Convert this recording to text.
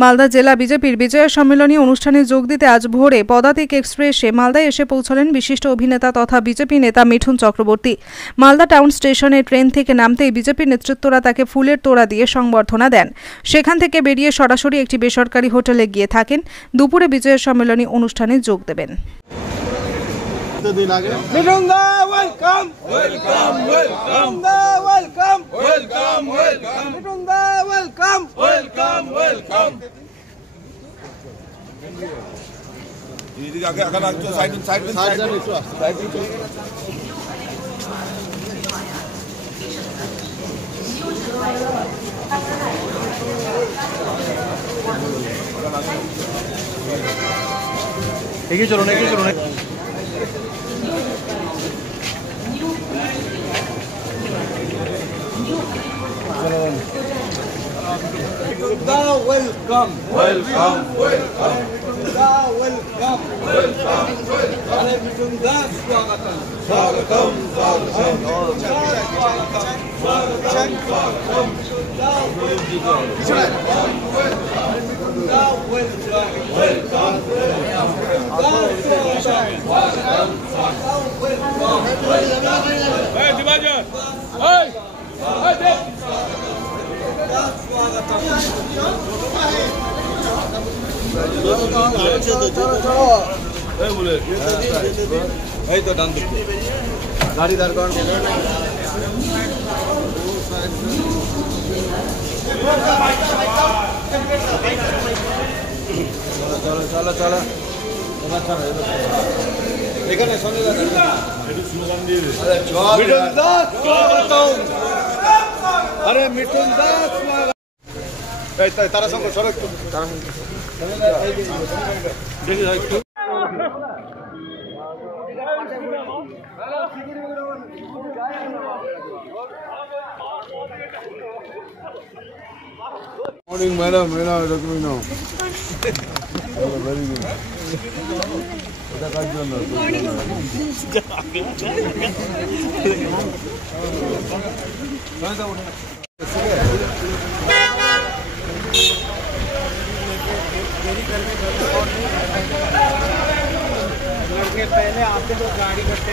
মালদা জেলা বিজেপির বিজয়া সম্মেলনী অনুষ্ঠানে যোগ দিতে আজ ভোরে পদাতিক এক্সপ্রেসে মালদায় এসে পৌঁছলেন বিশিষ্ট অভিনেতা তথা বিজেপি নেতা মিঠুন চক্রবর্তী। মালদা টাউন স্টেশনে ট্রেন থেকে নামতেই বিজেপি নেতৃত্বরা তাকে ফুলের তোড়া দিয়ে সংবর্ধনা দেন। সেখান থেকে বেরিয়ে সরাসরি একটি বেসরকারি হোটেলে গিয়ে থাকেন। দুপুরে বিজয়া সম্মেলনী অনুষ্ঠানে যোগ দেবেন। চলো welcome, welcome, welcome. Welcome, welcome, welcome. Are Mitunda, swagatam, swagatam, swagatam, swagatam, swagatam, swagatam. Mitunda, welcome, Mitunda, welcome, welcome, welcome. Hey, Divaja! Hey! Hey, Dave! तो डान गाड़ी दार चलो चलो चलो अरे मिठुन दास तारा संग सड़क तारा morning madam very good এটা কাজ জন্য लड़के पहले आते तो गाड़ी करते